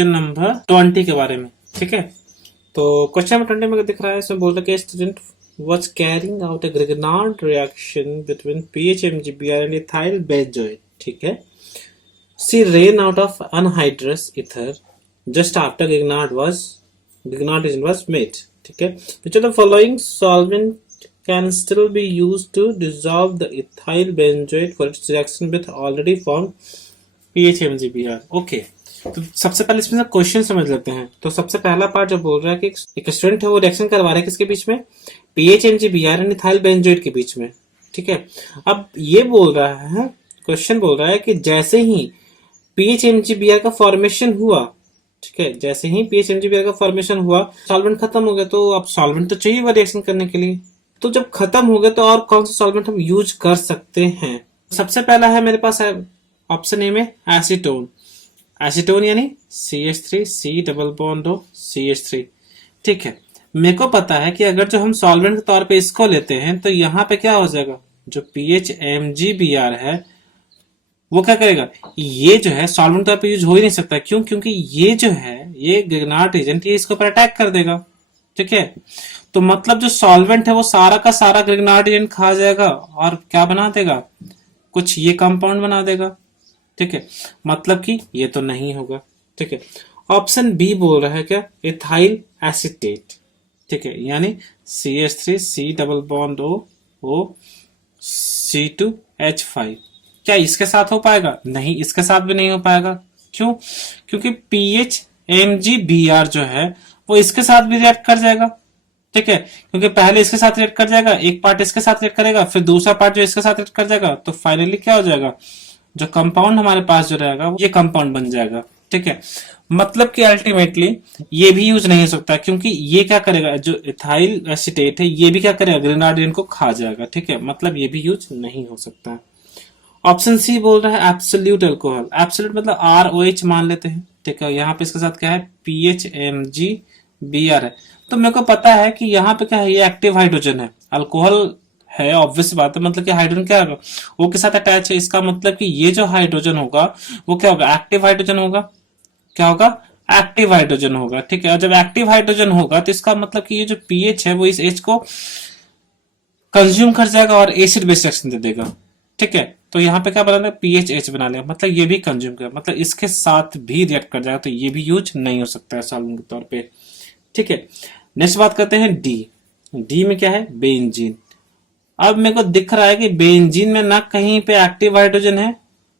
Question number 20 के बारे में। ठीक है, तो क्वेश्चन नंबर 20 में दिख रहा है, इसमें बोल रहा है कि student was carrying out a Grignard reaction between PHMgBr and ethyl benzoate. ठीक है, she ran out of anhydrous ether just after Grignard reagent was made. ठीक है, which of the following solvent can still be used to dissolve the ethyl benzoate for its reaction with already formed PHMgBr? Okay, तो सबसे पहले इसमें question समझ लेते हैं। तो सबसे पहला पार्ट जो बोल रहा है कि एक स्टूडेंट है वो रिएक्शन करवा रहा है किसके बीच में, PHMgBr और इथाइल बेंजोएट के बीच में। ठीक है, अब ये बोल रहा है, क्वेश्चन बोल रहा है कि जैसे ही PHMgBr का फॉर्मेशन हुआ, ठीक है, जैसे ही PHMgBr का फॉर्मेशन हुआ, सॉल्वेंट खत्म हो गया, तो अब सॉल्वेंट तो चाहिए वो रिएक्शन करने के लिए। तो जब खत्म हो गया तो और कौन सा सॉल्वेंट हम यूज कर सकते हैं? सबसे पहला है मेरे पास है ऑप्शन ए में एसीटोन। एसीटोन यानी CH3 C double bond O CH3। ठीक है, मेरे को पता है कि अगर जो हम सॉल्वेंट के तौर पे इसको लेते हैं तो यहाँ पे क्या हो जाएगा, जो PHMgBr है वो क्या करेगा, ये जो है सॉल्वेंट तौर पे यूज हो ही नहीं सकता। क्यों? क्योंकि ये जो है ये ग्रिग्नार्ड एजेंट ये इसके ऊपर अटैक कर देगा। ठीक है, तो मतलब जो सॉल्वेंट है वो सारा का सारा ग्रिग्नार्ड एजेंट खा जाएगा और क्या बना देगा, कुछ ये कंपाउंड बना देगा। ठीक है, मतलब कि ये तो नहीं होगा। ठीक है, ऑप्शन बी बोल रहा है क्या, इथाइल एसीटेट। ठीक है, यानी CH3 C double bond O C2H5। क्या इसके साथ हो पाएगा? नहीं, इसके साथ भी नहीं हो पाएगा। क्यों? क्योंकि PHMgBr जो है वो इसके साथ भी रिएक्ट कर जाएगा। ठीक है, क्योंकि पहले इसके साथ रिएक्ट कर जाएगा, एक पार्ट इसके साथ रिएक्ट करेगा, फिर दूसरा पार्ट जो इसके साथ रिएक्ट कर जाएगा, तो फाइनली क्या हो जाएगा, जो कंपाउंड हमारे पास जो रहेगा ये कंपाउंड बन जाएगा। ठीक है, मतलब कि अल्टीमेटली ये भी यूज नहीं हो सकता, क्योंकि ये क्या करेगा, जो इथाइल एसीटेट है ये भी क्या करेगा, ग्रेनाड एजेंट को खा जाएगा। ठीक है, मतलब ये भी यूज नहीं हो सकता। ऑप्शन सी बोल रहा है एब्सोल्यूट अल्कोहल। एब्सोल्यूट मतलब ROH मान लेते हैं। ठीक है, यहाँ पे इसके साथ क्या है, PHMgBr है। तो मेरे को पता है कि यहाँ पे क्या है, ये एक्टिव हाइड्रोजन है, अल्कोहल है, ऑब्वियस बात है। मतलब कि हाइड्रोजन क्या होगा, वो के साथ अटैच है, इसका मतलब कि ये जो हाइड्रोजन होगा वो क्या होगा, एक्टिव हाइड्रोजन होगा। क्या होगा, एक्टिव हाइड्रोजन होगा। ठीक है, और जब एक्टिव हाइड्रोजन होगा तो इसका मतलब कि ये जो पीएच है वो इस H को कंज्यूम कर जाएगा और एसिड बेस रिएक्शन दे देगा। ठीक है, तो यहाँ पे क्या बना लिया, PHH बना लिया, मतलब ये भी कंज्यूम कर, मतलब इसके साथ भी रिएक्ट कर जाएगा, तो ये भी यूज नहीं हो सकता है सॉल्वेंट के तौर पे। ठीक है, नेक्स्ट बात करते हैं डी में क्या है, बेंजीन। अब मेरे को दिख रहा है कि बेंजीन में ना कहीं पे एक्टिव हाइड्रोजन है।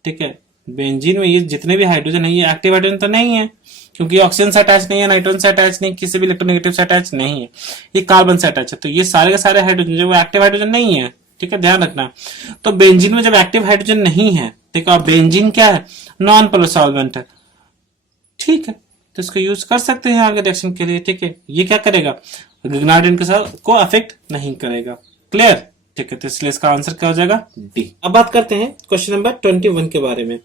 ठीक है, बेंजीन में ये जितने भी हाइड्रोजन है ये एक्टिव हाइड्रोजन तो नहीं है, क्योंकि ऑक्सीजन से अटैच नहीं है, नाइट्रोजन से अटैच नहीं, किसी भी इलेक्ट्रोनेगेटिव से अटैच नहीं है, ये कार्बन से अटैच है। तो ये सारे के सारे हाइड्रोजन जो वो एक्टिव हाइड्रोजन नहीं है। ठीक है, ध्यान रखना। तो बेंजीन में जब एक्टिव हाइड्रोजन नहीं है, ठीक है, और बेंजीन क्या है, नॉन पोलर सॉल्वेंट है। ठीक है, तो इसको यूज कर सकते हैं आगे रिएक्शन के लिए। ठीक है, ये क्या करेगा, ग्रिग्नार्ड एजेंट के साथ को अफेक्ट नहीं करेगा। क्लियर? ठीक है, तो इसलिए इसका आंसर क्या हो जाएगा, डी। अब बात करते हैं क्वेश्चन नंबर 21 के बारे में।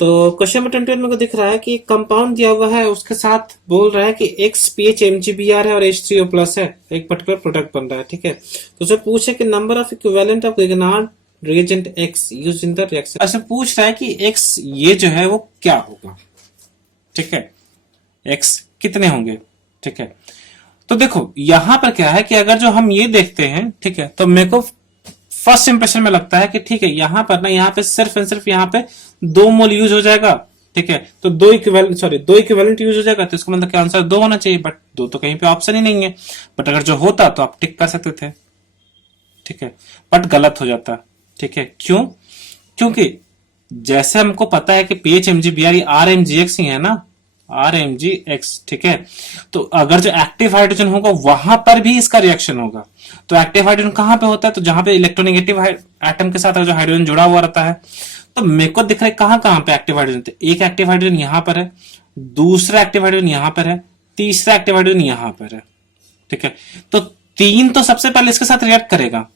तो क्वेश्चन नंबर 21 में को दिख रहा है कि एक कंपाउंड दिया हुआ है, उसके साथ बोल रहा है कि X PHMgBr है और H3O+ है, एक पर्टिकुलर प्रोडक्ट बन रहा है। ठीक है, तो जो पूछे कि number of equivalent of Grignard reagent X used in the reaction, अच्छा पूछ रहा है कि X ये जो है वो क्या होगा। ठीक है, X कितने होंगे। ठीक है, तो देखो यहां पर क्या है कि अगर जो हम ये देखते हैं, ठीक है, तो मेरे को फर्स्ट इंप्रेशन में लगता है कि ठीक है, यहां पर ना, यहाँ पे सिर्फ एंड सिर्फ यहाँ पे 2 मोल यूज हो जाएगा। ठीक है, तो दो इक्विवेलेंट यूज हो जाएगा, तो इसका मतलब क्या आंसर 2 होना चाहिए, बट 2 तो कहीं पे ऑप्शन ही नहीं है। बट अगर जो होता तो आप टिक कर सकते थे। ठीक है, बट गलत हो जाता। ठीक है, क्यों? क्योंकि जैसे हमको पता है कि PHMgBr RMGX ही है ना, RMGX। ठीक है, तो अगर जो एक्टिव हाइड्रोजन होगा वहां पर भी इसका रिएक्शन होगा। तो एक्टिव हाइड्रोजन कहां पे होता है, तो जहां पे इलेक्ट्रोनेगेटिव एटम के साथ जो हाइड्रोजन जुड़ा हुआ रहता है। तो मेरे को दिख रहा है कहां पे एक्टिव हाइड्रोजन, तो एक एक्टिव हाइड्रोजन यहां पर है, दूसरा एक्टिव हाइड्रोजन यहां पर है, तीसरा एक्टिव हाइड्रोजन यहां पर है। ठीक है, तो 3 तो सबसे पहले इसके साथ रिएक्ट करेगा।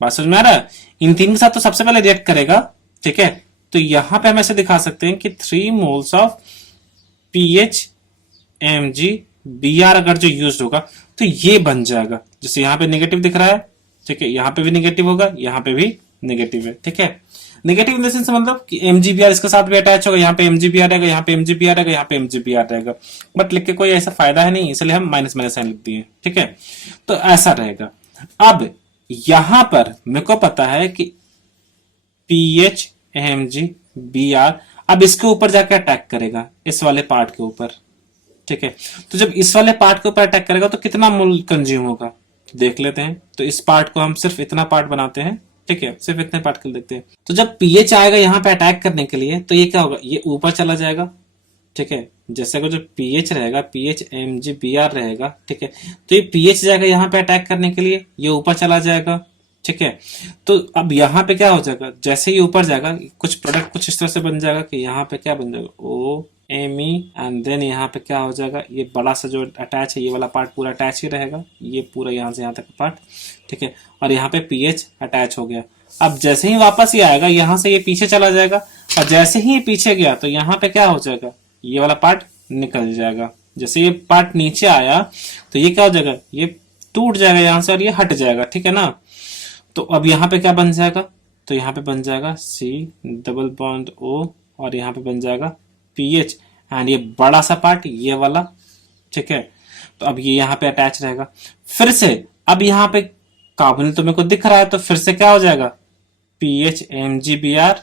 बात समझ में आ रहा है, इन 3 के साथ तो सबसे पहले रिएक्ट करेगा। ठीक है, तो यहां पे हम ऐसे दिखा सकते हैं कि 3 मोल्स ऑफ PHMgBr अगर जो यूज होगा तो ये बन जाएगा। जैसे यहाँ पे नेगेटिव दिख रहा है, ठीक है, यहाँ पे भी नेगेटिव होगा, यहाँ पे भी नेगेटिव है। ठीक है, नेगेटिव इन द सेंस मतलब कि MgBr इसके साथ भी अटैच होगा, यहाँ पे MgBr रहेगा, यहाँ पे MgBr रहेगा, यहाँ पे MgBr रहेगा, बट लिख के कोई ऐसा फायदा है नहीं, इसलिए हम माइनस माइनस साइन लिख दिए। ठीक है, तो ऐसा रहेगा। अब यहां पर मेरे को पता है कि PH MgBr अब इसके ऊपर जाकर अटैक करेगा, इस वाले पार्ट के ऊपर। ठीक है, तो जब इस वाले पार्ट के ऊपर अटैक करेगा तो कितना मोल कंज्यूम होगा देख लेते हैं। तो इस पार्ट को हम सिर्फ इतना पार्ट बनाते हैं। ठीक है, सिर्फ इतने पार्ट के लिए देखते हैं। तो जब पीएच आएगा यहाँ पे अटैक करने के लिए तो ये क्या होगा, ये ऊपर चला जाएगा। ठीक है, जैसे अगर जो पीएच रहेगा, पीएच MgBr रहेगा। ठीक है, तो ये पीएच जाएगा यहाँ पे अटैक करने के लिए, ये ऊपर चला जाएगा। ठीक है, तो अब यहाँ पे क्या हो जाएगा, जैसे ही ऊपर जाएगा कुछ प्रोडक्ट कुछ इस तरह से बन जाएगा कि यहाँ पे क्या बन जाएगा, O Me, एंड देन यहाँ पे क्या हो जाएगा, ये बड़ा सा जो अटैच है ये वाला पार्ट पूरा अटैच ही रहेगा, ये पूरा यहाँ से यहाँ तक पार्ट। ठीक है, और यहाँ पे पीएच अटैच हो गया। अब जैसे ही वापस ये आएगा यहाँ से ये पीछे चला जाएगा, और जैसे ही ये पीछे गया तो यहाँ पे क्या हो जाएगा, ये वाला पार्ट निकल जाएगा। जैसे ये पार्ट नीचे आया तो ये क्या हो जाएगा, ये टूट जाएगा यहाँ से और ये हट जाएगा। ठीक है ना, तो अब यहाँ पे क्या बन जाएगा, तो यहाँ पे बन जाएगा C डबल बॉन्ड O, और यहाँ पे बन जाएगा PH, एंड ये बड़ा सा पार्ट ये वाला। ठीक है, तो अब ये यहाँ पे अटैच रहेगा। फिर से अब यहाँ पे कार्बोनिल तो मेरे को दिख रहा है, तो फिर से क्या हो जाएगा, PH MgBr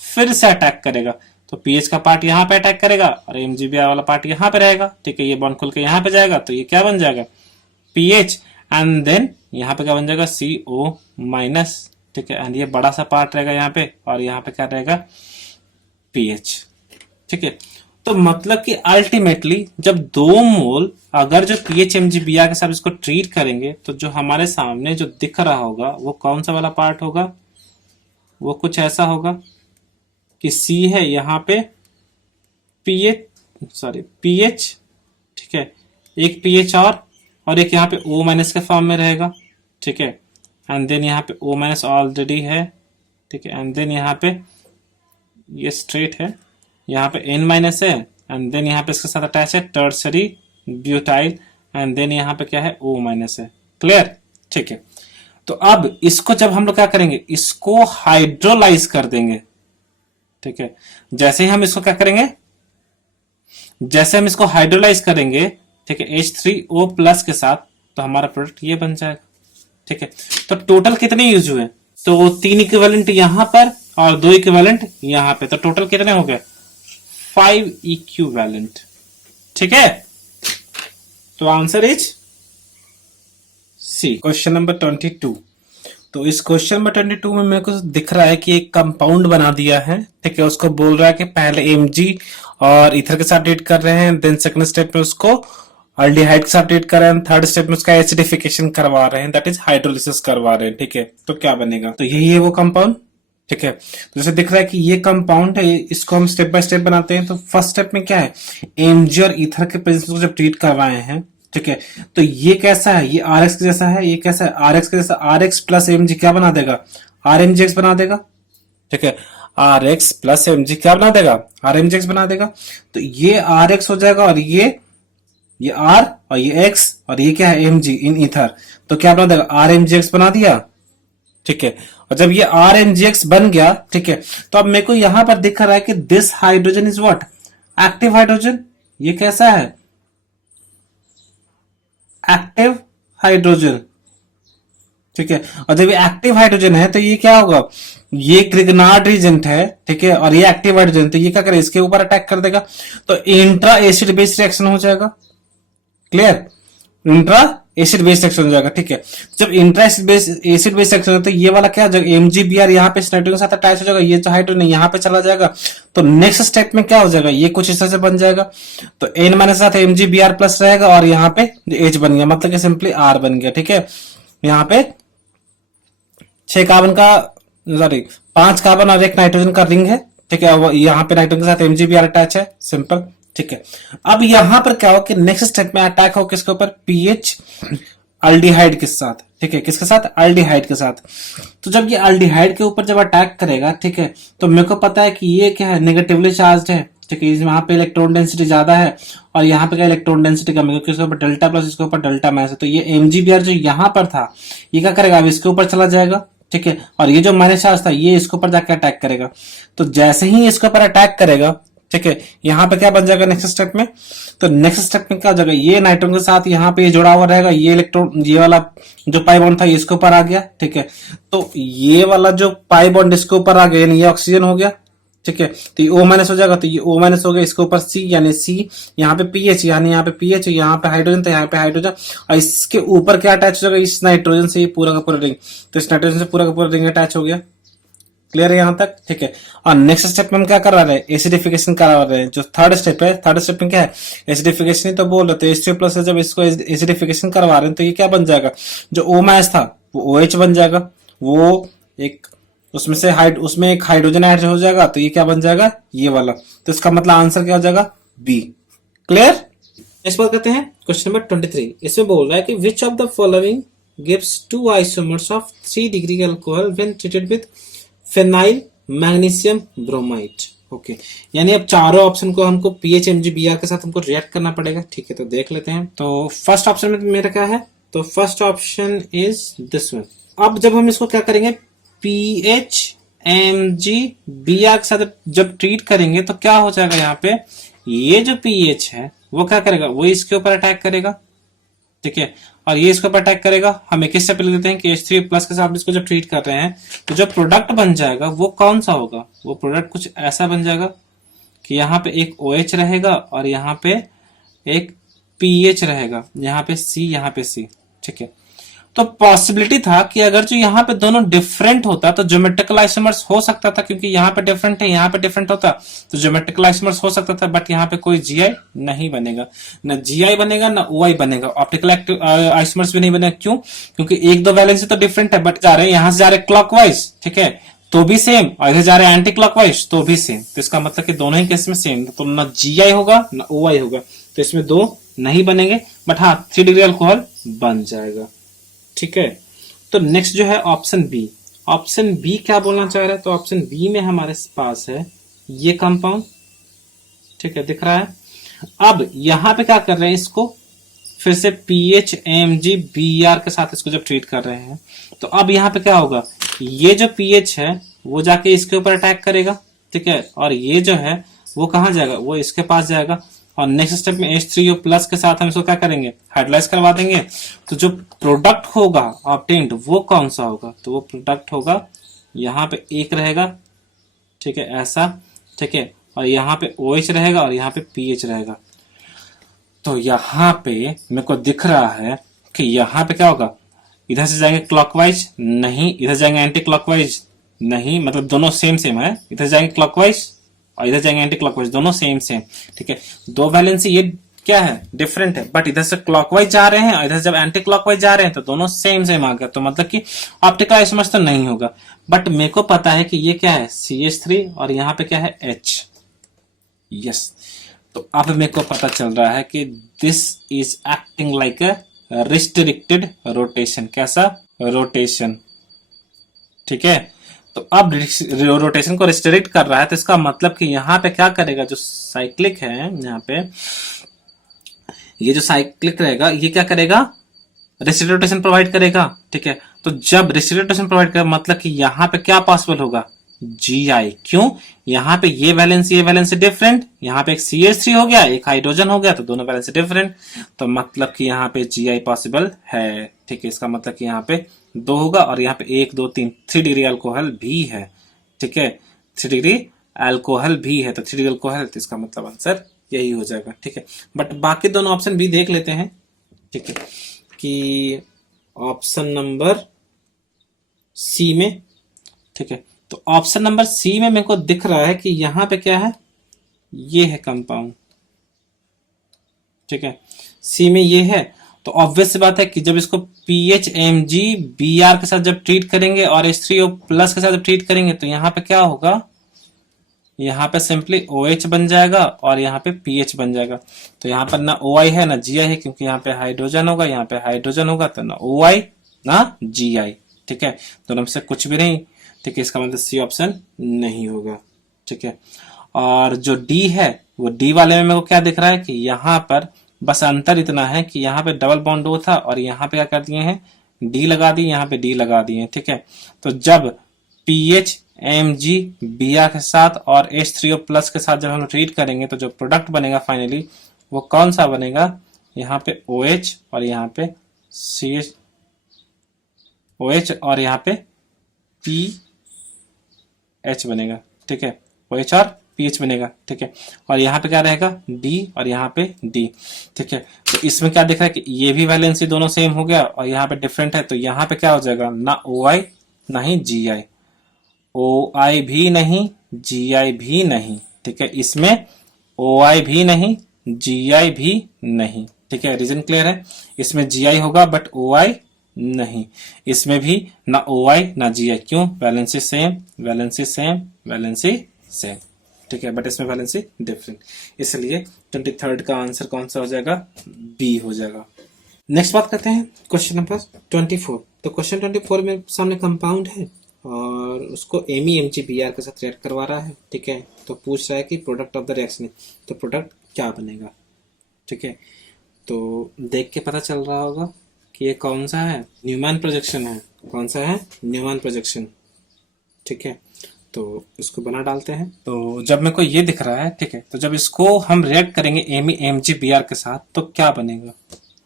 फिर से अटैक करेगा। तो PH का पार्ट यहाँ पे अटैक करेगा और MgBr वाला पार्ट यहाँ पे रहेगा। ठीक है, ये बॉन्ड खुल के यहाँ पे जाएगा तो ये क्या बन जाएगा, PH, एंड देन यहाँ पे क्या बन जाएगा, CO माइनस। ठीक है, एंड ये बड़ा सा पार्ट रहेगा यहाँ पे, और यहाँ पे क्या रहेगा, PH। ठीक है, तो मतलब कि अल्टीमेटली जब 2 मोल अगर जो PH MgBr के साथ इसको ट्रीट करेंगे तो जो हमारे सामने जो दिख रहा होगा वो कौन सा वाला पार्ट होगा, वो कुछ ऐसा होगा कि C है यहाँ पे PH। ठीक है, एक PH और एक यहाँ पे O माइनस के फॉर्म में रहेगा। ठीक है, एंड देन यहाँ पे O माइनस ऑलरेडी है। ठीक है, एंड देन यहाँ पे ये स्ट्रेट है, यहाँ पे N माइनस है, एंड देन यहाँ पे इसके साथ अटैच है टर्सरी ब्यूटाइल, एंड देन यहाँ पे क्या है, O माइनस है। क्लियर? ठीक है, तो अब इसको जब हम लोग क्या करेंगे, इसको हाइड्रोलाइज कर देंगे। ठीक है, जैसे ही हम इसको क्या करेंगे, जैसे हम इसको हाइड्रोलाइज करेंगे, ठीक है, H3O प्लस के साथ, तो हमारा प्रोडक्ट ये बन जाएगा। ठीक है, तो टोटल कितने यूज हुए, तो 3 इक्विवेलेंट यहां पर और 2 इक्विवेलेंट यहां पे, तो टोटल कितने हो गए, 5 इक्विवेलेंट। ठीक है, तो answer is C. Question number 22। तो इस क्वेश्चन नंबर 22 में मेरे को दिख रहा है कि एक कंपाउंड बना दिया है। ठीक है, उसको बोल रहा है कि पहले Mg और ईथर के साथ ट्रीट कर रहे हैं, देन सेकंड स्टेप में उसको अल्डिहाइड के साथ ट्रीट कर रहे हैं, थर्ड स्टेप में उसका एसिडिफिकेशन करवा रहे हैं, दैट इज हाइड्रोलिसिस करवा रहे हैं। ठीक है, तो क्या बनेगा, तो यही है वो कंपाउंड। ठीक है, तो जैसे दिख रहा है कि ये कंपाउंड है, इसको हम स्टेप बाय स्टेप बनाते हैं। तो फर्स्ट स्टेप में क्या है, Mg और ईथर के प्रेजेंस को जब ट्रीट करवाए हैं, ठीक है, तो ये कैसा है, ये RX के जैसा है, ये कैसा है, RX के जैसा, RX प्लस Mg क्या बना देगा, RMgX बना देगा। ठीक है, RX प्लस Mg क्या बना देगा, RMgX बना देगा। तो ये RX हो जाएगा और ये R और ये X और ये क्या है Mg इन ईथर, तो क्या बना देगा, RMgX बना दिया। ठीक है, और जब ये RMgX बन गया, ठीक है, तो अब मेरे को यहां पर दिख रहा है कि this hydrogen is what, active hydrogen. ये कैसा है, एक्टिव हाइड्रोजन। ठीक है, और जब ये एक्टिव हाइड्रोजन है तो ये क्या होगा, ये ग्रिग्नार्ड रीजेंट है। ठीक है, और ये एक्टिव हाइड्रोजन, तो ये क्या करे, इसके ऊपर अटैक कर देगा, तो इंट्रा एसिड बेस रिएक्शन हो जाएगा। Clear, intra acid base reaction हो जाएगा। ठीक है, जब इंट्रा एसिड बेस रिएक्शन हो तो ये वाला क्या हो जाएगा, MgBr यहाँ पे नाइट्रोजन के साथ अटैच हो जाएगा, ये जो हाइड्रोजन यहाँ पे चला जाएगा। तो नेक्स्ट स्टेप में क्या हो जाएगा, ये कुछ इस तरह से बन जाएगा, तो N माइनस साथ MgBr प्लस रहेगा और यहाँ पे H बन गया, मतलब कि सिंपली R बन गया। ठीक है, यहाँ पे 6 कार्बन का, सॉरी 5 कार्बन और 1 नाइट्रोजन का रिंग है। ठीक है, यहाँ पे नाइट्रोजन के साथ MgBr अटैच है, सिंपल। ठीक है, अब यहां पर क्या हो कि नेक्स्ट स्टेप में अटैक हो किसके ऊपर, पीएच अल्डिहाइड के साथ। ठीक है, किसके साथ, अल्डिहाइड के साथ। तो जब ये अल्डिहाइड के ऊपर जब अटैक करेगा, ठीक है, तो मेरे को पता है कि ये क्या है, नेगेटिवली चार्ज है। ठीक है, यहाँ पे इलेक्ट्रॉन डेंसिटी ज्यादा है और यहाँ पे क्या इलेक्ट्रॉन डेंसिटी कम है, क्योंकि इसके ऊपर डेल्टा प्लस इसके ऊपर डेल्टा माइनस है। तो ये MgBr जो यहाँ पर था ये क्या करेगा, अब इसके ऊपर चला जाएगा। ठीक है, और ये जो माइनस चार्ज था ये इसके ऊपर जाकर अटैक करेगा। तो जैसे ही इसके ऊपर अटैक करेगा, ठीक है, यहाँ पे क्या बन जाएगा नेक्स्ट स्टेप में, तो नेक्स्ट स्टेप में क्या हो जाएगा, ये नाइट्रोजन के साथ यहाँ पे ये जुड़ा हुआ रहेगा, ये इलेक्ट्रॉन, ये वाला जो पाई बॉन्ड था ये इसके ऊपर आ गया, ठीक है, तो ये वाला जो पाई बॉन्ड इसके ऊपर आ गया यानी ये ऑक्सीजन हो गया, ठीक है, तो ये O माइनस हो जाएगा, तो ये O माइनस हो गया, इसके ऊपर C यानी C, यहाँ पे पीएच यानी यहाँ पे पीएच, यहाँ पे हाइड्रोजन तो यहाँ पे हाइड्रोजन, और इसके ऊपर क्या अटैच हो जाएगा, इस नाइट्रोजन से ये पूरा का पूरा रिंग, तो इस नाइट्रोजन से पूरा का पूरा रिंग अटैच हो गया। क्लियर है यहाँ तक, ठीक है। और नेक्स्ट स्टेप में हम क्या करा रहे हैं, एसिडिफिकेशन करा रहे हैं। जो थर्ड स्टेप है, थर्ड स्टेप में क्या है, एसिडिफिकेशन ही तो बोल रहे थे, H3+ से जब इसको एसिडिफिकेशन करवा रहे हैं तो ये क्या बन जाएगा, जो O माइनस था वो OH बन जाएगा, वो एक उसमें से उसमें एक हाइड्रोजन ऐड हो जाएगा, तो ये क्या बन जाएगा, ये वाला, तो इसका मतलब आंसर क्या हो जाएगा, बी। क्लियर। नेक्स्ट बात करते हैं क्वेश्चन नंबर 23। इसमें बोल रहा है कि which of the following gives 2 isomers of 3 degree alcohol when treated with phenyl magnesium bromide. Okay, यानी अब चारों ऑप्शन को हमको PHMgBr के साथ हमको रिएक्ट करना पड़ेगा, ठीक है, तो देख लेते हैं। तो फर्स्ट ऑप्शन में मेरा क्या है, तो first option is this one. अब जब हम इसको क्या करेंगे, PHMgBr के साथ जब ट्रीट करेंगे तो क्या हो जाएगा, यहाँ पे ये जो पीएच है वो क्या करेगा, वो इसके ऊपर अटैक करेगा, ठीक है, और ये इसके ऊपर अटैक करेगा। हम एक स्टेप ले लेते हैं कि H3+ के साथ इसको जब ट्रीट कर रहे हैं तो जो प्रोडक्ट बन जाएगा वो कौन सा होगा, वो प्रोडक्ट कुछ ऐसा बन जाएगा कि यहाँ पे एक OH रहेगा और यहाँ पे एक पीएच रहेगा, यहाँ पे C, यहाँ पे C, ठीक है। तो पॉसिबिलिटी था कि अगर जो यहाँ पे दोनों डिफरेंट होता तो ज्योमेट्रिकल आइसोमर्स हो सकता था, क्योंकि यहाँ पे डिफरेंट है, यहाँ पे डिफरेंट होता तो ज्योमेट्रिकल आइसोमर्स हो सकता था, बट यहाँ पे कोई GI नहीं बनेगा, न GI बनेगा ना OI बनेगा, ऑप्टिकल आइसोमर्स भी नहीं बनेगा। क्यों, क्योंकि एक दो वैलेंसी तो डिफरेंट है, बट जा रहे हैं यहाँ से जा रहे क्लॉकवाइज, ठीक है, तो भी सेम, और इधर जा रहे हैं एंटी क्लॉकवाइज तो भी सेम, तो इसका मतलब कि दोनों ही केस में सेम, तो ना GI होगा ना OI होगा, तो इसमें दो नहीं बनेंगे, बट हाँ 3 डिग्री अल्कोहल बन जाएगा, ठीक है। तो नेक्स्ट जो है ऑप्शन बी, ऑप्शन बी क्या बोलना चाह रहा है, तो ऑप्शन बी में हमारे पास है ये कंपाउंड, ठीक है, दिख रहा है। अब यहां पे क्या कर रहे हैं, इसको फिर से PHMgBr के साथ इसको जब ट्रीट कर रहे हैं तो अब यहां पे क्या होगा, ये जो पीएच है वो जाके इसके ऊपर अटैक करेगा, ठीक है, और ये जो है वो कहां जाएगा, वो इसके पास जाएगा, और नेक्स्ट स्टेप में H3O+ के साथ हम इसको क्या करेंगे, हाइड्रोलाइज करवा देंगे। तो जो प्रोडक्ट होगा ऑब्टेन्ड वो कौन सा होगा, तो वो प्रोडक्ट होगा यहाँ पे एक रहेगा, ठीक है, ऐसा, ठीक है, और यहाँ पे OH रहेगा और यहाँ पे pH रहेगा। तो यहाँ पे मेरे को दिख रहा है कि यहाँ पे क्या होगा, इधर से जाएंगे क्लॉकवाइज नहीं, इधर जाएंगे एंटी क्लॉकवाइज नहीं, मतलब दोनों सेम सेम है, इधर जाएंगे क्लॉकवाइज और इधर जाएंगे एंटी क्लॉकवाइज, दोनों सेम सेम, ठीक है, दो वैलेंसी ये क्या है, डिफरेंट है, बट इधर से क्लॉकवाइज जा रहे हैं और इधर जब एंटी क्लॉकवाइज जा रहे हैं तो दोनों सेम सेम आ गया, तो मतलब कि ऑप्टिकल आइसोमर्स तो नहीं होगा। बट मेरे को पता है कि ये क्या है, CH3 और यहाँ पे क्या है H, यस। तो अब मेरे को पता चल रहा है कि this is acting like a restricted rotation. कैसा रोटेशन, ठीक है। तो अब रोटेशन को रिस्ट्रिक्ट कर रहा है, तो इसका मतलब कि यहाँ पे क्या करेगा, जो साइक्लिक है यहाँ पे, ये जो साइक्लिक रहेगा ये क्या करेगा, रेसिड्यू रोटेशन प्रोवाइड करेगा, ठीक है। तो जब रेसिड्यू रोटेशन प्रोवाइड करेगा मतलब कि यहाँ पे क्या पॉसिबल होगा, GI। क्यों, यहाँ पे ये वैलेंसी डिफरेंट, यहाँ पे एक CH3 हो गया, एक हाइड्रोजन हो गया, तो दोनों वैलेंसी डिफरेंट, तो मतलब कि यहाँ पे GI पॉसिबल है, ठीक है। इसका मतलब कि यहाँ पे 2 होगा और यहाँ पे 1 2 3 3 डिग्री अल्कोहल भी है, ठीक है, 3 डिग्री अल्कोहल भी है, तो 3 डिग्री अल्कोहल, तो इसका मतलब आंसर यही हो जाएगा, ठीक है। बट बाकी दोनों ऑप्शन भी देख लेते हैं, ठीक है, कि ऑप्शन नंबर सी में, ठीक है, तो ऑप्शन नंबर सी में मेरे को दिख रहा है कि यहां पे क्या है, ये है कंपाउंड, ठीक है, सी में ये है। तो ऑब्वियस बात है कि जब इसको PHMgBr के साथ जब ट्रीट करेंगे और H3O+ के साथ जब ट्रीट करेंगे तो यहाँ पे क्या होगा, यहाँ पे सिंपली OH बन जाएगा और यहाँ पे pH बन जाएगा। तो यहाँ पर ना OI है ना GI है, क्योंकि यहाँ पे हाइड्रोजन होगा, यहाँ पे हाइड्रोजन होगा, तो ना OI ना GI, ठीक है, दोनों में से कुछ भी नहीं, ठीक है, इसका मतलब सी ऑप्शन नहीं होगा, ठीक है। और जो डी है वो डी वाले में मेरे को क्या दिख रहा है कि यहाँ पर बस अंतर इतना है कि यहाँ पे डबल बॉन्ड O था और यहाँ पे क्या कर दिए हैं डी लगा दिए, यहाँ पे डी लगा दिए, ठीक है। तो जब पीएच एमजी बीआर के साथ और H3O प्लस के साथ जब हम ट्रीट करेंगे तो जो प्रोडक्ट बनेगा फाइनली वो कौन सा बनेगा, यहाँ पे OH और यहाँ पे CH, OH और यहाँ पे PH बनेगा, ठीक है। OH और PH बनेगा, ठीक है। और यहाँ पे क्या रहेगा, D और यहाँ पे D, ठीक है। तो इसमें क्या दिख रहा है कि ये भी वैलेंसी दोनों सेम हो गया और यहाँ पे डिफरेंट है, तो यहाँ पे क्या हो जाएगा, ना OI ना ही GI, OI भी नहीं GI भी नहीं, ठीक है। इसमें OI भी नहीं GI भी नहीं, ठीक है। रीजन क्लियर है, इसमें GI होगा बट OI नहीं, इसमें भी ना OI ना GI, क्यों, valency same valency same valency same, ठीक है। बट इसमें वैलेंसी डिफरेंट, इसलिए 23rd का आंसर कौन सा हो जाएगा, बी हो जाएगा। नेक्स्ट बात करते हैं क्वेश्चन नंबर 24। तो क्वेश्चन 24 में सामने कंपाउंड है और उसको MEMGBr के साथ रिएक्ट करवा रहा है, ठीक है। तो पूछ रहा है कि प्रोडक्ट ऑफ द रिएक्शन, तो प्रोडक्ट क्या बनेगा, ठीक है। तो देख के पता चल रहा होगा कि ये कौन सा है, न्यूमैन प्रोजेक्शन है। कौन सा है, न्यूमैन प्रोजेक्शन, ठीक है। तो इसको बना डालते हैं। तो जब मेरे को ये दिख रहा है, ठीक है, तो जब इसको हम रिएक्ट करेंगे MEMGBr के साथ तो क्या बनेगा,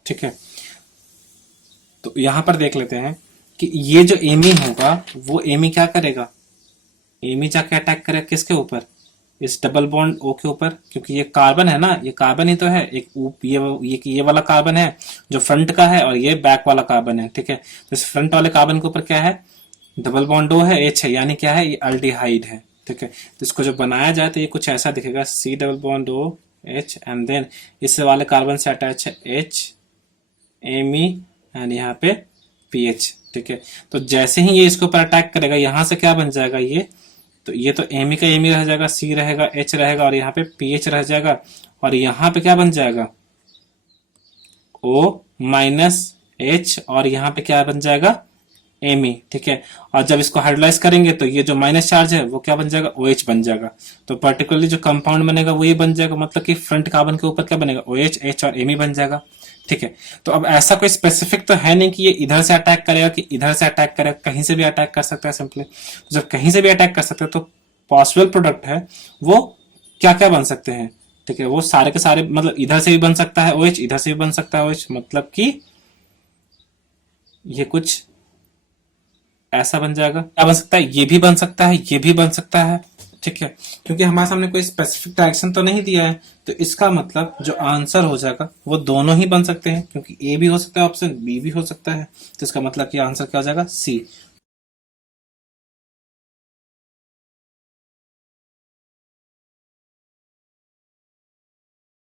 ठीक है। तो यहां पर देख लेते हैं कि ये जो एमी होगा वो एमी क्या करेगा, एमी जाके अटैक करेगा किसके ऊपर, इस डबल बॉन्ड O के ऊपर, क्योंकि ये कार्बन है ना, ये कार्बन ही तो है, एक ये वाला कार्बन है जो फ्रंट का है और ये बैक वाला कार्बन है, ठीक है। तो इस फ्रंट वाले कार्बन के ऊपर क्या है, डबल बॉन्ड O है, H है, यानी क्या है, ये अल्डिहाइड है, ठीक है। तो इसको जब बनाया जाए तो ये कुछ ऐसा दिखेगा, C double bond O H and then इस वाले कार्बन से अटैच है H एमी एंड यहाँ पे PH, ठीक है। तो जैसे ही ये इसके ऊपर अटैक करेगा यहां से क्या बन जाएगा, ये तो एमी का एमी रह जाएगा, C रहेगा, H रहेगा और यहाँ पे PH रह जाएगा और यहाँ पे क्या बन जाएगा, O माइनस H और यहाँ पे क्या बन जाएगा, एमी, ठीक है। और जब इसको हाइड्रोलाइज करेंगे तो ये जो माइनस चार्ज है वो क्या बन जाएगा, OH बन जाएगा। तो पर्टिकुलरली जो कंपाउंड बनेगा वो ये बन जाएगा, मतलब कि फ्रंट कार्बन के ऊपर क्या बनेगा, OH H और एमी बन जाएगा, ठीक है। तो अब ऐसा कोई स्पेसिफिक तो है नहीं कि ये इधर से अटैक करेगा कि इधर से अटैक करेगा, कहीं से भी अटैक कर सकता है सिंपली। तो जब कहीं से भी अटैक कर सकते हैं तो पॉसिबल प्रोडक्ट है वो क्या क्या बन सकते हैं, ठीक है। वो सारे के सारे, मतलब इधर से भी बन सकता है OH, इधर से भी बन सकता है OH, मतलब कि ये कुछ ऐसा बन जाएगा। क्या बन सकता है, ये भी बन सकता है, ये भी बन सकता है, ठीक है। क्योंकि हमारे सामने कोई स्पेसिफिक डायरेक्शन तो नहीं दिया है, तो इसका मतलब जो आंसर हो जाएगा वो दोनों ही बन सकते हैं, क्योंकि ए भी हो सकता है ऑप्शन, बी भी हो सकता है। तो इसका मतलब कि आंसर क्या हो जाएगा, सी।